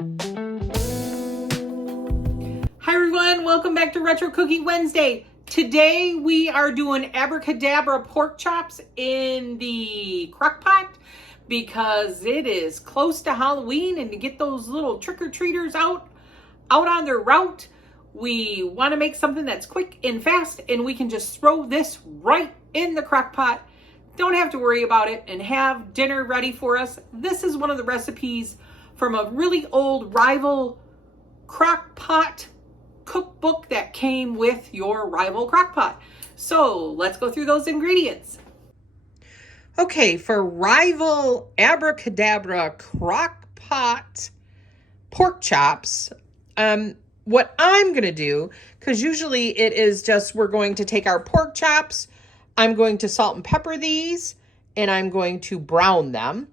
Hi everyone, welcome back to Retro Cooking Wednesday. Today we are doing Abracadabra Pork Chops in the Crockpot because it is close to Halloween, and to get those little trick-or-treaters out on their route, we want to make something that's quick and fast, and we can just throw this right in the Crockpot. Don't have to worry about it and have dinner ready for us. This is one of the recipes from a really old rival Crockpot cookbook that came with your rival Crockpot. So let's go through those ingredients. Okay, for rival Abracadabra Crockpot pork chops, what I'm gonna do, because usually it is just, we're going to take our pork chops, I'm going to salt and pepper these, and I'm going to brown them.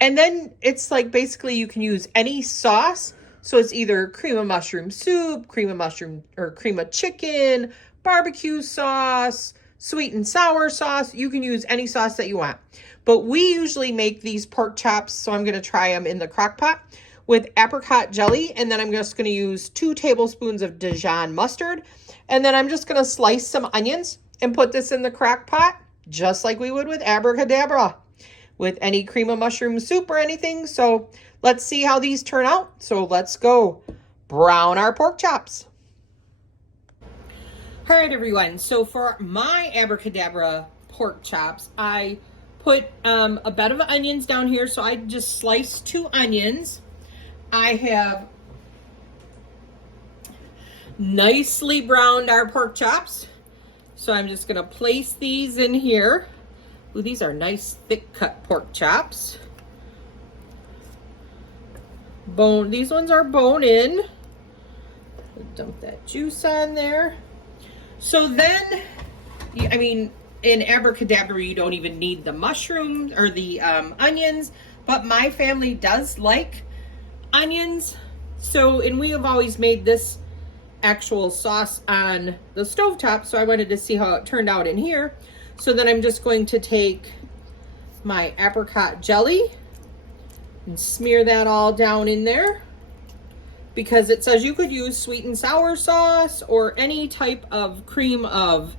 And then it's like, basically you can use any sauce. So it's either cream of mushroom soup, cream of mushroom or cream of chicken, barbecue sauce, sweet and sour sauce. You can use any sauce that you want. But we usually make these pork chops, so I'm going to try them in the Crockpot with apricot jelly. And then I'm just going to use 2 tablespoons of Dijon mustard. And then I'm just going to slice some onions and put this in the Crockpot, just like we would with Abracadabra, with any cream of mushroom soup or anything. So let's see how these turn out. So let's go brown our pork chops. All right, everyone. So for my Abracadabra pork chops, I put a bed of onions down here. So I just sliced 2 onions. I have nicely browned our pork chops. So I'm just gonna place these in here. Ooh, these are nice thick cut pork chops. These ones are bone in. Dump that juice on there. So then, I mean, in Abracadabra, you don't even need the mushrooms or the onions, but my family does like onions. So, and we have always made this actual sauce on the stovetop, so I wanted to see how it turned out in here. So then I'm just going to take my apricot jelly and smear that all down in there, because it says you could use sweet and sour sauce or any type of cream of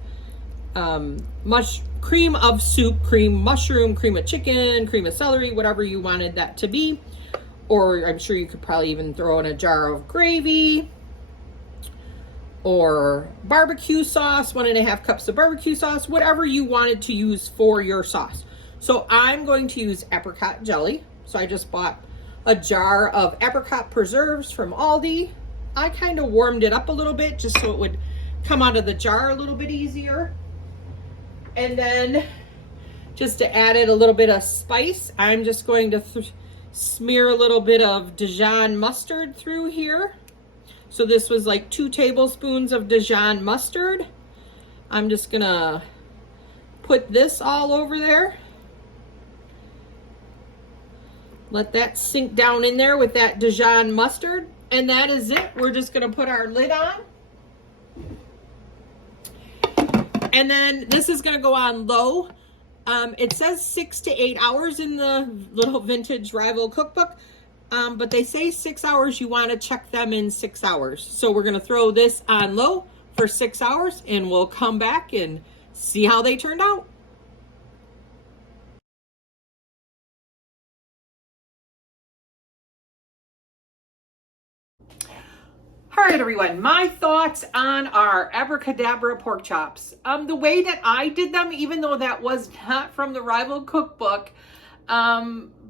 cream of soup, cream mushroom, cream of chicken, cream of celery, whatever you wanted that to be. Or I'm sure you could probably even throw in a jar of gravy or barbecue sauce, 1.5 cups of barbecue sauce, whatever you wanted to use for your sauce. So I'm going to use apricot jelly. So I just bought a jar of apricot preserves from Aldi. I kind of warmed it up a little bit just so it would come out of the jar a little bit easier. And then just to add it a little bit of spice, I'm just going to smear a little bit of Dijon mustard through here. So this was like 2 tablespoons of Dijon mustard. I'm just gonna put this all over there. Let that sink down in there with that Dijon mustard. And that is it. We're just gonna put our lid on. And then this is gonna go on low. It says 6 to 8 hours in the little vintage rival cookbook. But they say 6 hours, you want to check them in 6 hours. So we're going to throw this on low for 6 hours, and we'll come back and see how they turned out. All right, everyone, my thoughts on our Abracadabra pork chops. The way that I did them, even though that was not from the rival cookbook,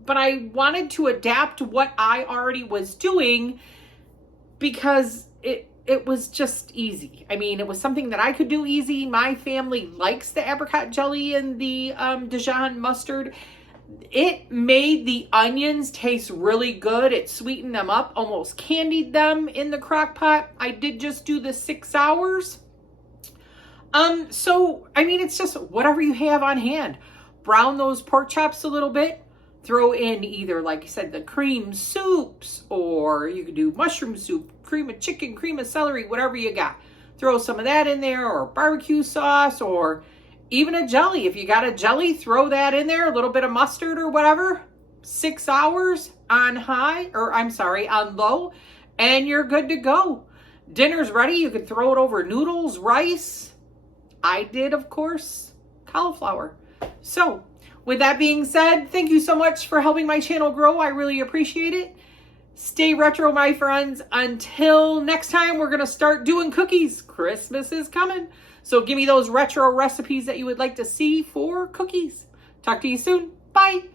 but I wanted to adapt what I already was doing because it was just easy. I mean, it was something that I could do easy. My family likes the apricot jelly and the Dijon mustard. It made the onions taste really good. It sweetened them up, almost candied them in the Crockpot. I did just do the 6 hours. So, I mean, it's just whatever you have on hand. Brown those pork chops a little bit. Throw in either, like I said, the cream soups, or you could do mushroom soup, cream of chicken, cream of celery, whatever you got. Throw some of that in there, or barbecue sauce, or even a jelly. If you got a jelly, throw that in there, a little bit of mustard or whatever. 6 hours on high, or I'm sorry, on low, and you're good to go. Dinner's ready. You can throw it over noodles, rice. I did, of course, cauliflower. So, with that being said, thank you so much for helping my channel grow. I really appreciate it. Stay retro, my friends. Until next time, we're going to start doing cookies. Christmas is coming. So give me those retro recipes that you would like to see for cookies. Talk to you soon. Bye.